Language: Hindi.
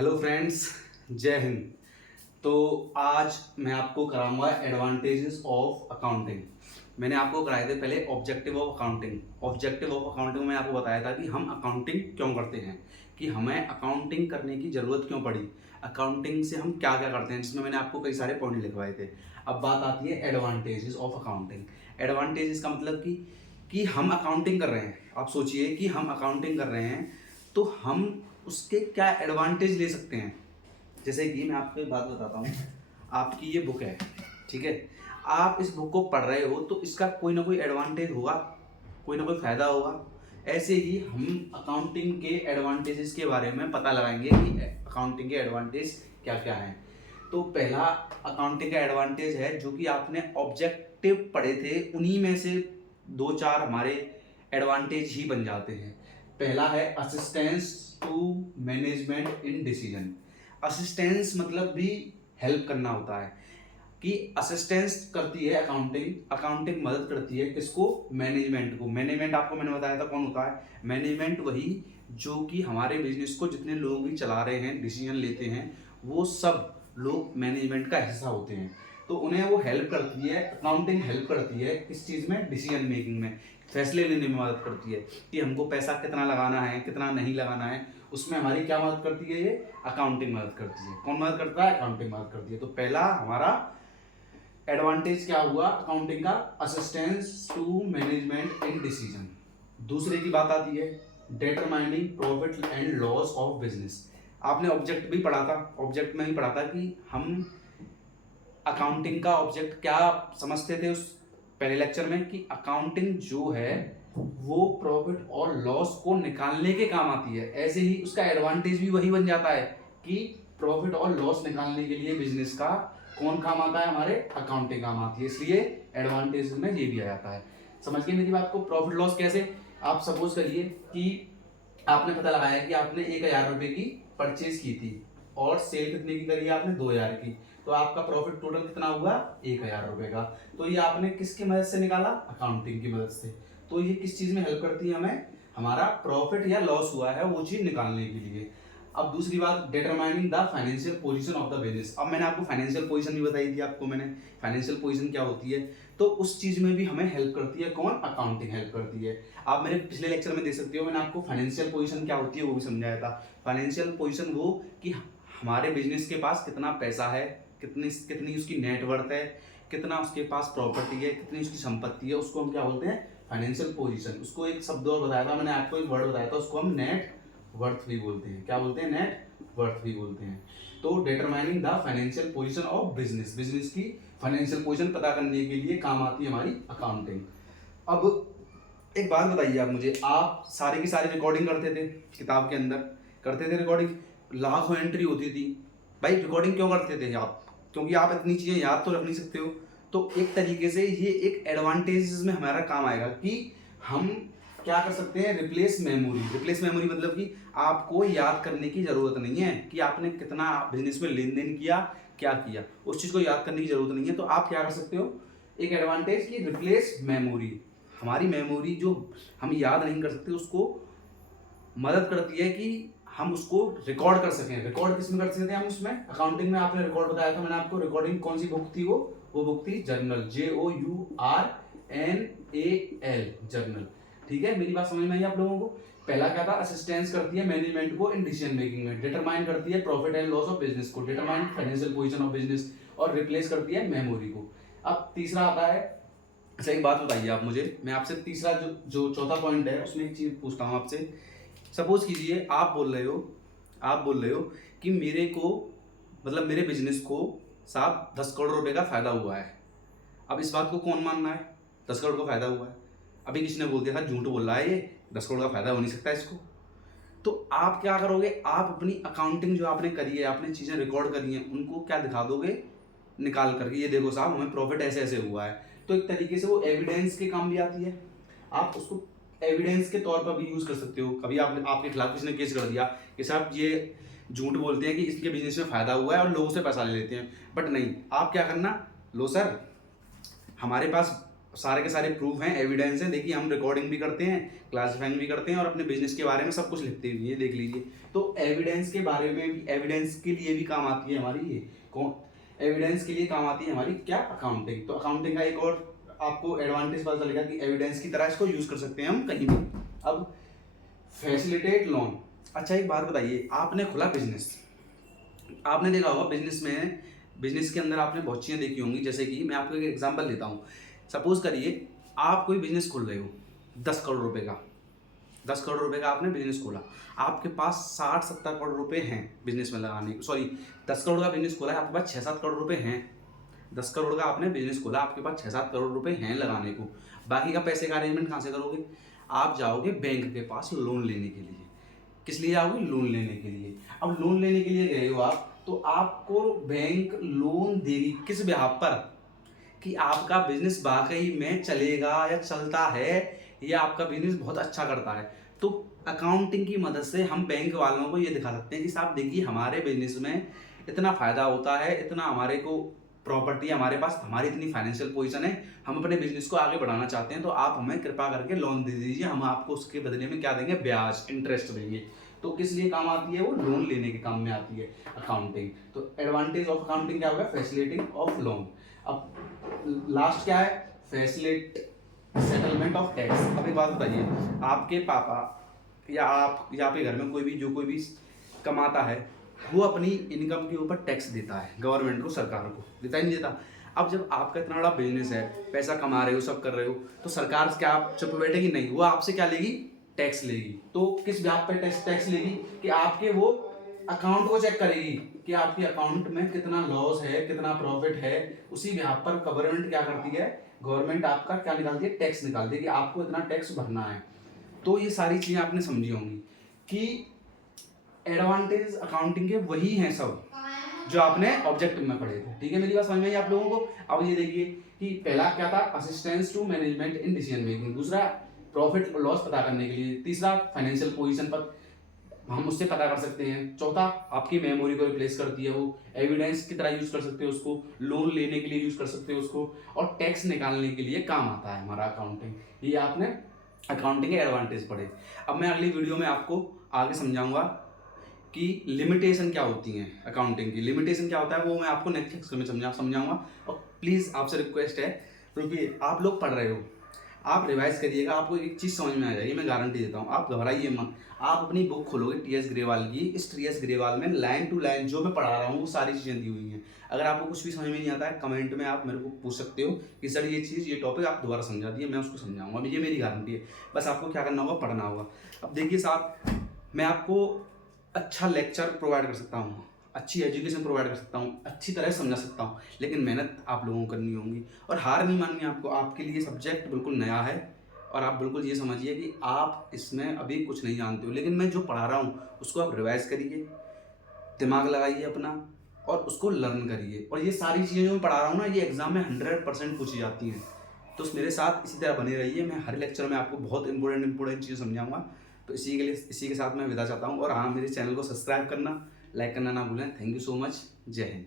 हेलो फ्रेंड्स, जय हिंद। तो आज मैं आपको कराऊंगा एडवांटेजेस ऑफ अकाउंटिंग। मैंने आपको कराए थे पहले objective of accounting. Objective of accounting में आपको बताया था कि हम अकाउंटिंग क्यों करते हैं, कि हमें अकाउंटिंग करने की ज़रूरत क्यों पड़ी, अकाउंटिंग से हम क्या क्या करते हैं, जिसमें मैंने आपको कई सारे पॉइंट लिखवाए थे। अब बात आती है एडवांटेजेस ऑफ अकाउंटिंग। एडवांटेजेस का मतलब कि हम अकाउंटिंग कर रहे हैं। आप सोचिए कि हम अकाउंटिंग कर रहे हैं तो हम उसके क्या एडवांटेज ले सकते हैं। जैसे कि मैं आपको एक बात बताता हूँ। आपकी ये बुक है, ठीक है। आप इस बुक को पढ़ रहे हो तो इसका कोई ना कोई एडवांटेज होगा, कोई ना कोई फायदा होगा। ऐसे ही हम अकाउंटिंग के एडवांटेजेस के बारे में पता लगाएंगे कि अकाउंटिंग के एडवांटेज क्या क्या हैं। तो पहला अकाउंटिंग का एडवांटेज है जो कि आपने ऑब्जेक्टिव पढ़े थे, उन्हीं में से दो चार हमारे एडवांटेज ही बन जाते हैं। पहला है assistance to management in decision. Assistance मतलब भी हेल्प करना होता है, कि असिस्टेंस करती है अकाउंटिंग। अकाउंटिंग मदद करती है किसको? मैनेजमेंट को। मैनेजमेंट आपको मैंने बताया था कौन होता है। मैनेजमेंट वही जो कि हमारे बिजनेस को जितने लोग भी चला रहे हैं, डिसीजन लेते हैं, वो सब लोग मैनेजमेंट का हिस्सा होते हैं। तो उन्हें वो हेल्प करती है, अकाउंटिंग हेल्प करती है किस चीज़ में? डिसीजन मेकिंग में, फैसले लेने में मदद करती है कि हमको पैसा कितना लगाना है, कितना नहीं लगाना है। उसमें हमारी क्या मदद करती है? ये अकाउंटिंग मदद करती है। कौन मदद करता है? अकाउंटिंग मदद करती है। तो पहला हमारा एडवांटेज क्या हुआ अकाउंटिंग का? Assistance to management in decision. दूसरे की बात आती है determining profit and loss of business. आपने ऑब्जेक्ट भी पढ़ा था, ऑब्जेक्ट में ही पढ़ा था कि हम अकाउंटिंग का ऑब्जेक्ट क्या समझते थे उस पहले लेक्चर में, कि अकाउंटिंग जो है वो प्रॉफिट और लॉस को निकालने के काम आती है। ऐसे ही उसका एडवांटेज भी वही बन जाता है कि प्रॉफिट और लॉस निकालने के लिए बिजनेस का कौन काम आता है? हमारे अकाउंटिंग काम आती है। इसलिए एडवांटेज में ये भी आ जाता है। समझ गए मेरी बात को? प्रॉफिट लॉस कैसे? आप सपोज करिए कि आपने पता लगाया कि आपने 1,000 रुपए की परचेज की थी और सेल कितने की करी? आपने 2,000 की। तो आपका प्रॉफिट टोटल कितना हुआ? 1,000 रुपए का। तो ये आपने किसकी मदद से निकाला? अकाउंटिंग की मदद से। तो ये किस चीज में हेल्प करती है हमें? हमारा प्रॉफिट या लॉस हुआ है वो चीज निकालने के लिए। अब दूसरी बात, determining the financial position of the business. अब मैंने आपको फाइनेंशियल पोजीशन भी बताई थी, आपको मैंने फाइनेंशियल पोजीशन क्या होती है, तो उस चीज में भी हमें हेल्प करती है कौन? अकाउंटिंग हेल्प करती है। आप मेरे पिछले लेक्चर में देख सकते हो, मैंने आपको फाइनेंशियल पोजीशन क्या होती है वो भी समझाया था। फाइनेंशियल पोजीशन वो कि हमारे बिजनेस के पास कितना पैसा है, कितनी कितनी उसकी नेटवर्थ है, कितना उसके पास प्रॉपर्टी है, कितनी उसकी संपत्ति है, उसको हम क्या बोलते हैं? Financial position. उसको एक शब्द और बताया था मैंने आपको, एक वर्ड बताया था, उसको हम नेट वर्थ भी बोलते हैं। क्या बोलते हैं? नेट वर्थ भी बोलते हैं। तो determining the financial position of business, business की फाइनेंशियल पोजीशन पता करने के लिए काम आती है हमारी अकाउंटिंग। अब एक बात बताइए आप मुझे, आप सारे की सारी रिकॉर्डिंग करते थे किताब के अंदर, करते थे रिकॉर्डिंग, लाखों एंट्री होती थी। भाई रिकॉर्डिंग क्यों करते थे आप? क्योंकि आप इतनी चीज़ें याद तो रख नहीं सकते हो। तो एक तरीके से ये एक एडवांटेज में हमारा काम आएगा कि हम क्या कर सकते हैं? Replace memory. रिप्लेस मेमोरी मतलब कि आपको याद करने की जरूरत नहीं है कि आपने कितना बिजनेस में लेन देन किया, क्या किया, उस चीज को याद करने की जरूरत नहीं है। तो आप क्या कर सकते हो? एक एडवांटेज की रिप्लेस मेमोरी। हमारी मेमोरी जो हम याद नहीं कर सकते उसको मदद करती है कि हम उसको रिकॉर्ड कर सकें। रिकॉर्ड किस में कर सकते हैं हम? उसमें अकाउंटिंग में आपने रिकॉर्ड बताया था मैंने आपको। रिकॉर्डिंग कौन सी बुक थी? वो बुक थी जर्नल, JOURNAL, जर्नल। ठीक है, मेरी बात समझ में आई आप लोगों को? पहला क्या था? असिस्टेंस करती है मैनेजमेंट को इन डिसीजन मेकिंग में, डिटरमाइन करती है profit and loss of business को, determine financial position of business, और रिप्लेस करती है मेमोरी को। अब तीसरा आता है, अच्छा एक बात बताइए आप मुझे, मैं आपसे तीसरा जो चौथा पॉइंट है उसमें एक चीज पूछता हूँ आपसे। सपोज कीजिए आप बोल रहे हो कि मेरे को, मतलब मेरे बिजनेस को साहब 10 करोड़ रुपए का फायदा हुआ है। अब इस बात को कौन मानना है? 10 करोड़ का फायदा हुआ है। अभी किसी ने बोल दिया था झूठ बोल रहा है, ये 10 करोड़ का फायदा हो नहीं सकता इसको। तो आप क्या करोगे? आप अपनी अकाउंटिंग जो आपने करी है, आपने चीजें रिकॉर्ड करी हैं, उनको क्या दिखा दोगे? निकाल करके, ये देखो साहब हमें प्रॉफिट ऐसे ऐसे हुआ है। तो एक तरीके से वो एविडेंस के काम भी आती है। आप उसको एविडेंस के तौर पर भी यूज कर सकते हो। कभी आपके खिलाफ किसी ने केस कर दिया कि साहब ये झूठ बोलते हैं कि इसके बिजनेस में फायदा हुआ है और लोगों से पैसा ले लेते हैं, बट नहीं, आप क्या करना, लो सर हमारे पास सारे के सारे प्रूफ हैं, एविडेंस हैं। देखिए हम रिकॉर्डिंग भी करते हैं, क्लासिफाइंग भी करते हैं और अपने बिजनेस के बारे में सब कुछ लिखते भी हैं, देख लीजिए। तो एविडेंस के बारे में भी, एविडेंस के लिए भी काम आती है हमारी ये कौन, एविडेंस के लिए काम आती है हमारी क्या, अकाउंटिंग। तो अकाउंटिंग का एक और आपको एडवांटेज पता चलेगा कि एविडेंस की तरह इसको यूज कर सकते हैं हम कहीं भी। अब फैसिलिटेट लोन। अच्छा एक बात बताइए, आपने खुला बिजनेस, आपने देखा होगा बिजनेस में, बिजनेस के अंदर आपने बहुत चीज़ें देखी होंगी। जैसे कि मैं आपको एक एग्जांपल देता हूँ। सपोज करिए आप कोई बिजनेस खोल रहे हो 10 करोड़ रुपए का, 10 करोड़ रुपए का आपने बिजनेस खोला, आपके पास 60-70 करोड़ रुपए हैं बिजनेस में लगाने को, सॉरी 10 करोड़ का बिजनेस खोला है, आपके पास 6-7 करोड़ रुपए हैं। 10 करोड़ का आपने बिजनेस खोला, आपके पास 6-7 करोड़ रुपए हैं लगाने को। बाकी का पैसे का अरेंजमेंट कहाँ से करोगे? आप जाओगे बैंक के पास लोन लेने के लिए। किस लिए जाओगे? लोन लेने के लिए। अब लोन लेने के लिए गए हो आप, तो आपको बैंक लोन देगी किस ब्याज पर? कि आपका बिजनेस वाकई में चलेगा या चलता है, या आपका बिजनेस बहुत अच्छा करता है। तो अकाउंटिंग की मदद से हम बैंक वालों को ये दिखा सकते हैं कि साहब देखिए हमारे बिजनेस में इतना फायदा होता है, इतना हमारे को प्रॉपर्टी हमारे पास, हमारी इतनी फाइनेंशियल पोजीशन है, हम अपने बिजनेस को आगे बढ़ाना चाहते हैं, तो आप हमें कृपा करके लोन दे दीजिए, हम आपको उसके बदले में क्या देंगे? ब्याज, इंटरेस्ट देंगे। तो किस लिए काम आती है वो? लोन लेने के काम में आती है अकाउंटिंग। तो एडवांटेज ऑफ अकाउंटिंग क्या होगा? Facilitating of loan. अब लास्ट क्या है? फैसिलिट सेटलमेंट ऑफ टैक्स। अब एक बात बताइए, आपके पापा या आप या आपके घर में कोई भी जो कोई भी कमाता है, वो अपनी इनकम के ऊपर टैक्स देता है गवर्नमेंट को, सरकार को देता ही नहीं देता। अब जब आपका इतना बड़ा बिजनेस है, पैसा कमा रहे हो, सब कर रहे हो, तो सरकार क्या आप चुप बैठेगी? नहीं, वो आपसे क्या लेगी? टैक्स लेगी। तो किस ब्याज पर टैक्स लेगी? कि आपके वो अकाउंट को चेक करेगी कि आपके अकाउंट में कितना लॉस है, कितना प्रॉफिट है। उसी ब्याज पर गवर्नमेंट क्या करती है? गवर्नमेंट आपका क्या निकालती है? टैक्स निकालती है कि आपको इतना टैक्स भरना है। तो ये सारी चीजें आपने समझी होंगी कि एडवांटेज अकाउंटिंग के वही हैं सब जो आपने ऑब्जेक्टिव में पढ़े थे। ठीक है, मेरी बात समझ में आई आप लोगों को? अब ये देखिए कि पहला क्या था? Assistance to management in decision making. दूसरा प्रॉफिट और लॉस पता करने के लिए। तीसरा फाइनेंशियल पोजीशन पर हम उससे पता कर सकते हैं। चौथा आपकी मेमोरी को रिप्लेस करती है, वो एविडेंस की तरह यूज कर सकते हो उसको, लोन लेने के लिए यूज कर सकते हो उसको, और टैक्स निकालने के लिए काम आता है हमारा अकाउंटिंग। ये आपने अकाउंटिंग के एडवांटेज पढ़े। अब मैं अगली वीडियो में आपको आगे समझाऊंगा कि लिमिटेशन क्या होती हैं, अकाउंटिंग की लिमिटेशन क्या होता है, वो मैं आपको नेक्स्ट लेक्चर में समझाऊंगा। और प्लीज़ आपसे रिक्वेस्ट है, क्योंकि आप लोग पढ़ रहे हो, आप रिवाइज करिएगा, आपको एक चीज़ समझ में आ जाएगी, मैं गारंटी देता हूँ। आप घबराइए मत। आप अपनी बुक खोलोगे टी.एस. ग्रेवाल की, इस टी.एस. ग्रेवाल में लाइन टू लाइन जो मैं पढ़ा रहा हूँ वो सारी चीज़ें दी हुई हैं। अगर आपको कुछ भी समझ में नहीं आता है, कमेंट में आप मेरे को पूछ सकते हो कि सर ये चीज़, ये टॉपिक आप दोबारा समझा दिए, मैं उसको समझाऊंगा। अब ये मेरी गारंटी है। बस आपको क्या करना होगा? पढ़ना होगा। अब देखिए साहब, मैं आपको अच्छा लेक्चर प्रोवाइड कर सकता हूँ, अच्छी एजुकेशन प्रोवाइड कर सकता हूँ, अच्छी तरह समझा सकता हूँ, लेकिन मेहनत आप लोगों को करनी होगी और हार नहीं माननी आपको। आपके लिए सब्जेक्ट बिल्कुल नया है और आप बिल्कुल ये समझिए कि आप इसमें अभी कुछ नहीं जानते हो, लेकिन मैं जो पढ़ा रहा हूँ उसको आप रिवाइज करिए, दिमाग लगाइए अपना और उसको लर्न करिए। और ये सारी चीज़ें जो मैं पढ़ा रहा हूँ ना, ये एग्जाम में 100% पूछी जाती हैं। तो मेरे साथ इसी तरह बने रहिए। मैं हर लेक्चर में आपको बहुत इंपॉर्टेंट चीज़ें समझाऊंगा। तो इसी के साथ मैं विदा चाहता हूँ। और हाँ, मेरे चैनल को सब्सक्राइब करना, लाइक करना ना भूलें। Thank you so much. जय हिंद।